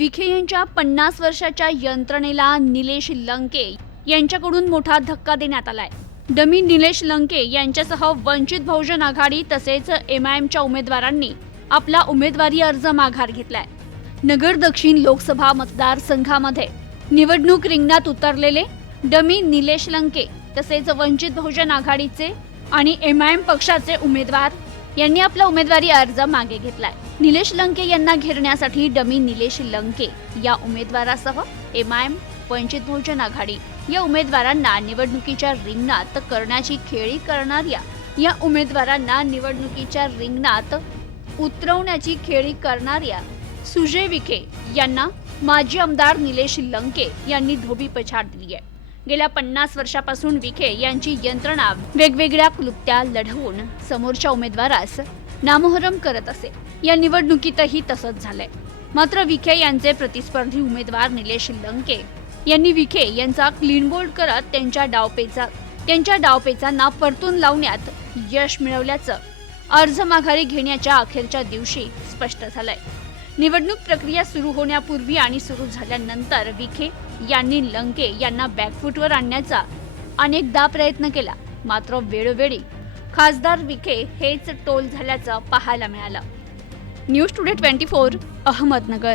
विखे यांच्या पन्नास वर्षाच्या यंत्रणेला निलेश लंके यांच्याकडून मोठा धक्का देण्यात आलाय. डमी निलेश लंके यांच्यासह वंचित बहुजन आघाडी तसेच एम आय एमच्या उमेदवारांनी आपला उमेदवारी अर्ज माघार घेतलाय. नगर दक्षिण लोकसभा मतदारसंघामध्ये निवडणूक रिंगणात उतरलेले डमी निलेश लंके तसेच वंचित बहुजन आघाडीचे आणि एम आय एम पक्षाचे उमेदवार यांनी आपला उमेदवारी अर्ज मागे घेतलाय. निलेश लंके यांना घेरण्यासाठी डमी निलेश लंके या उमेदवारासह M I M Vanchit Bahujan Aghadi या उमेदवारांना निवडणुकीच्या रिंगणात करण्याची खेळी करणाऱ्या या. उमेदवारांना निवडणुकीच्या रिंगणात उतरवण्याची खेळी करणाऱ्या सुजय विखे यांना माजी आमदार निलेश लंके यांनी धोबी पछाड दिली आहे. गेल्या पन्नास वर्षापासून विखे यांची यंत्रणा वेगवेगळ्या क्लुप्त्या लढवून समोरच्या उमेदवारास नामोहरम करत असे. या निवडणुकीतही तसंच झालंय. मात्र विखे यांचे प्रतिस्पर्धी उमेदवार निलेश लंके यांनी विखे यांचा क्लीन बोल्ड करत त्यांच्या डावपेचा त्यांच्या डावपेचांना परतून लावण्यात यश मिळवल्याचं अर्ज माघारी घेण्याच्या अखेरच्या दिवशी स्पष्ट झालंय. निवडणूक प्रक्रिया सुरू होण्यापूर्वी आणि सुरू झाल्यानंतर विखे यांनी लंके यांना बॅकफूटवर आणण्याचा अनेकदा प्रयत्न केला. मात्र वेळोवेळी खासदार विखे हेच टोल झाल्याचं पाहायला मिळालं. News today twenty four Ahmednagar.